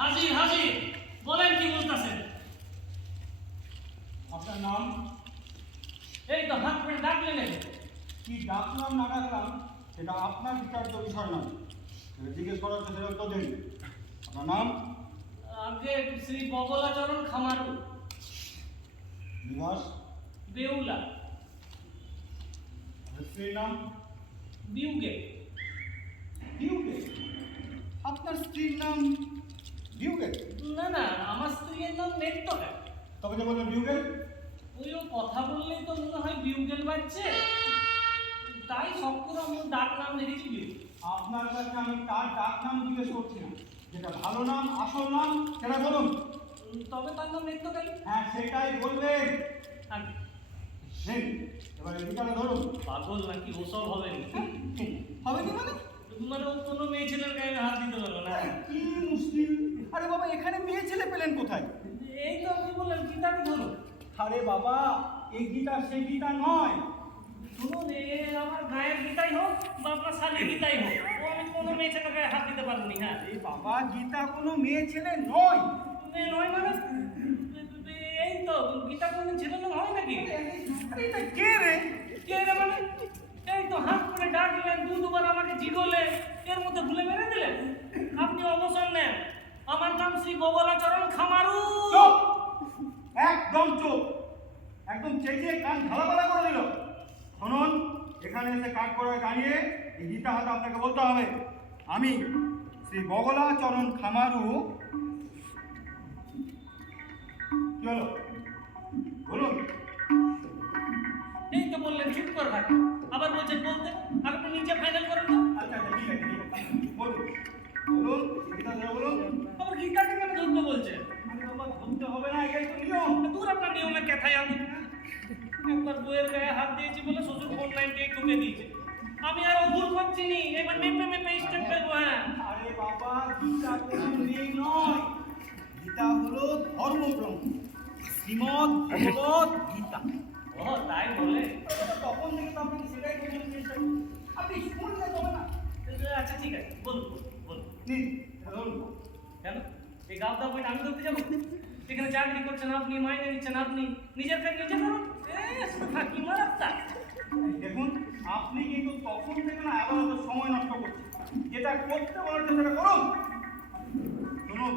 হাজির হাজির, বলেন কি বলতেছেন? আপনার নাম? এই তো হাত পেয়ে ডাকলেন এসে। কি ডাকলাম না ডাকলাম সেটা আপনার বিচার্য বিষয় নয়। যেটা জিজ্ঞেস করা হচ্ছে সেটা উত্তর দিন। আপনার নাম? আগে শ্রী বগলাচরণ খামারু। নিবাস? বেউলা। আপনার স্ত্রীর নাম? বিউগে। বিউগে? আপনার স্ত্রীর নাম বিউগে? না না, আমার স্ত্রীর নাম নেত্রকা। তবে যে বললেন বিউগে? ওইও কথা বললেই তো মনে হয় বিউগেল বাজছে, তাই সব করে আমি ডাক নাম রেখেছি বিউগেল। আপনার কাছে আমি তার ডাক নাম জিজ্ঞেস করছি না, যেটা ভালো নাম আসল নাম সেটা বলুন। তবে তার নাম নেত্রকাই। হ্যাঁ সেটাই বলবেন। আগে নেই, এবারে গীতাটা ধরুন। পাগল নাকি ওসব হবে না? হবে কি মানে? মানে ও কোনো মেয়ে ছেলের গায়ে হাত দিতে পারবো না। কি মুশকিল! আরে বাবা, এখানে মেয়ে ছেলে পেলেন কোথায়? এই তো আপনি বললেন গীতাকে ধরুন। আরে বাবা, এই গীতা সেই গীতা নয়। শুনুন, এ আমার গায়ের গীতাই হোক বা আপনার শালীর গীতাই হোক, ও আমি কোনো মেয়ে ছেলের গায়ে হাত দিতে পারবো না। হ্যাঁ, এই বাবা, গীতা কোনো মেয়ে ছেলে নয়। মেয়ে নয় মানে? এই তো গীতা কোনো ছেলের নাম হয় নাকি? আরে এটা কে রে? কে রে মানে? এই তো হাত করে ডাকলেন, দুবার আমাকে জিগলে, এর মধ্যে ভুলে মেরে দিলেন। আপনি অবসর নেন। আমার নাম শ্রী বগলাচরণ খামারু। চুপ! একদম চুপ! একদম চেঁচিয়ে কান ঝালাপালা করে দিল। শুনুন, এখানে এসে কাজ করে দাঁড়িয়ে এই গীতা হাতে আপনাকে বলতে হবে, আমি শ্রী বগলাচরণ খামারু। কি হলো বলুন? এই তো বললেন চুপ করে থাক, আবার বলছেন বলতে। আপনি নিজে ফাইনাল করেন তো। আচ্ছা আচ্ছা, ঠিক আছে ঠিক আছে, বলুন বলুন, গীতা ধরে বলুন। আবার গীতাকে কেন ধরতে বলছেন? আরে বাবা, ধরতে হবে না, এটাই তো নিয়ম। দূর আপনার নিয়মের কথাই। আমি একবার বইয়ের গায়ে হাত দিয়েছি বলে শ্বশুর 498 ঢুকে দিয়েছে। আমি আর ভুল করছি নি, এবার মেপে মেপে স্টেপ ফেলবো। হ্যাঁ, আরে বাবা, গীতা কোনো মেয়ে নয়, গীতা হলো ধর্মগ্রন্থ, শ্রীমদ্ ভগবত গীতা। ও তাই বলে? তখন থেকে তো আপনাকে সেটাই বোঝানোর চেষ্টা করছি, আপনি শুনলে তবে না। আচ্ছা ঠিক আছে, বলুন বলুন বলুন। নিন, এটা ধরুন। কেন এই গাবদা বইটা আমি ধরতে যাবো? এখানে চাকরি করছেন আপনি, মাইনে নিচ্ছেন আপনি, নিজের কাজ নিজে করুন। থাকি মারাত্তা। দেখুন, আপনি কিন্তু তখন থেকে না আবার সময় নষ্ট করছেন। যেটা করতে বলছে সেটা করুন। শুনুন,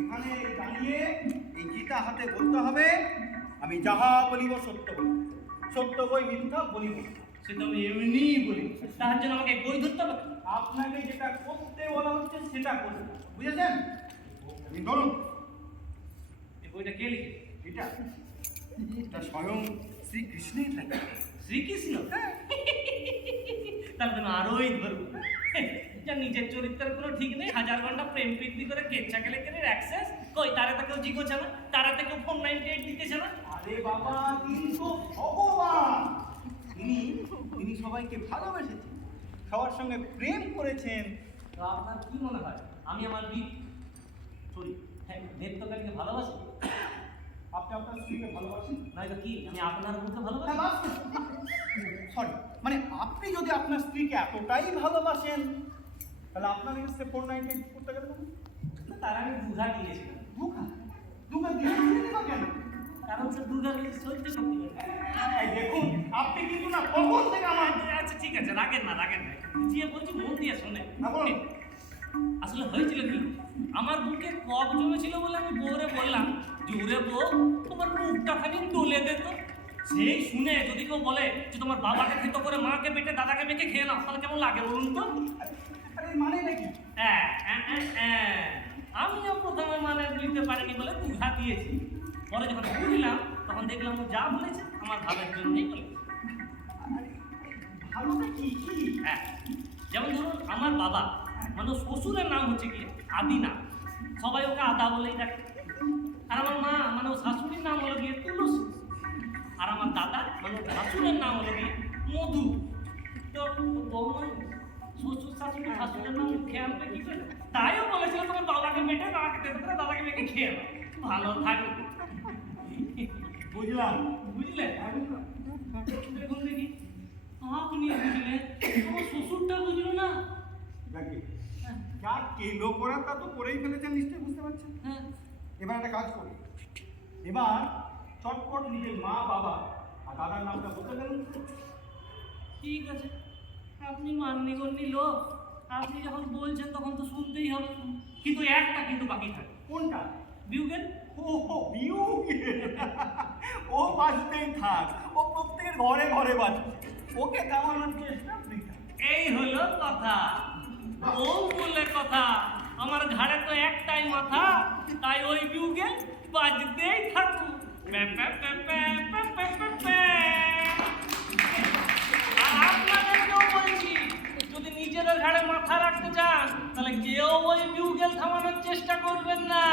এখানে দাঁড়িয়ে এই গীতা হাতে বলতে হবে, আমি যাহা বলিব সত্য বলিব, সত্য বই মিথ্যা বলিব না। সে তো আমি এমনিই বলি, তার জন্য আমাকে বই ধরতে হবে? আপনাকে যেটা করতে বলা হচ্ছে সেটা করুন, বুঝেছেন? আপনি ধরুন। এই বইটা কে লিখে? এটা এটা স্বয়ং শ্রীকৃষ্ণই থাকে। শ্রীকৃষ্ণ? তার জন্য আরোই ধরবো। যা নিজের চরিত্রের কোনো ঠিক নেই, 1000 ঘন্টা প্রেম প্রীতি করে কেচ্ছা গেলে গেলে অ্যাক্সেস কই, তারা তো কেউ জিগোছে না, তারা তো কেউ 498 দিতেছে না। আরে বাবা, তিনি তো ভগবান। তিনি তিনি সবাইকে ভালোবেসেছেন, সবার সঙ্গে প্রেম করেছেন। তো আপনার কি মনে হয় আমি আমার সরি হ্যাঁ নেত্রকারীকে ভালোবাসি? আপনি আপনার স্ত্রীকে ভালোবাসেন? নয়তো কি আমি আপনার বুকে ভালোবাসি? সরি, মানে আপনি যদি আপনার স্ত্রীকে এতটাই ভালোবাসেন, তাহলে আপনার এগেন্সটে 498 করতে গেল না? তার আমি দুঘা দিয়েছিলাম। দুঘা? দুঘা দিয়েছিলেন বা কেন? কারণ সে দুঘা নিয়ে সহ্য করতে পারে। এই দেখুন, আপনি কিন্তু না কখন থেকে আমার। আচ্ছা ঠিক আছে, রাগেন না রাগেন না, যে বলছি মন দিয়ে শোনে। না বলুন। আসলে হয়েছিল কি, আমার বুকে কফ জমেছিল বলে আমি বউরে বললাম যে ওরে বউ তোমার মুখটা খালি ডলে দে তো। সেই শুনে যদি কেউ বলে যে তোমার বাবাকে খেতো করে মাকে পেটে দাদাকে মেখে খেয়ে নাও, তাহলে কেমন লাগে বলুন তো? আরে মানে নাকি? আমিও প্রথমে মানে বুঝতে পারিনি বলে দুঘা দিয়েছি। পরে যখন বুঝলাম তখন দেখলাম ও যা বলেছে আমার ভাবের জন্যই বলেছে। ভালোটা কি কি? হ্যাঁ, যেমন ধরুন আমার বাবা মানে শ্বশুরের নাম হচ্ছে কি আদিনা, সবাই ওকে আদা বলেই ডাকে। আর আমার মা মানে ও শাশুড়ির নাম হলো গিয়ে তুলসী। আর আমার দাদা মানে শাশুড়ের নাম হলো গিয়ে মধু। তো বৌমা শ্বশুর শাশুড়ি শাশুড়ের নাম খেয়াল করে কি করে, তাইও বলেছিল তোমার দাদাকে মেটে দাদাকে খেতে করে দাদাকে মেখে খেয়ে নাও, ভালো থাকবে। বুঝলাম। বুঝলে? দেখুন দেখি আপনি বুঝলেন, আমার শ্বশুরটা বুঝলো না। নাকি? যা কেলো করার তা তো করেই ফেলেছেন নিশ্চয়ই, বুঝতে পারছেন। হ্যাঁ, এবার একটা কাজ করি, এবার চটপট নিজের মা বাবা আর দাদার নামটা বলতে গেলেন। ঠিক আছে, আপনি মান্যগণ্যি লোক, আপনি যখন বলছেন তখন তো শুনতেই হবে। কিন্তু একটা কিন্তু বাকি থাকে। কোনটা? বিউগেল। ও বিউ, ও বাজতেই থাক, ও প্রত্যেকের ঘরে ঘরে বাজবে, ওকে থামানোর চেষ্টা বৃথা। এই হলো কথা, ও বলে কথা। আমার ঘাড়ে তো একটাই মাথা, তাই ওই বিউগেল বাজতেই থাকুক। প্যা প্যা প্যা প্যা প্যা প্যা প্যা প্যা। আর আপনাদেরকেও বলছি, যদি নিজেদের ঘাড়ে মাথা রাখতে চান তাহলে কেউ ওই বিউগেল থামানোর চেষ্টা করবেন না।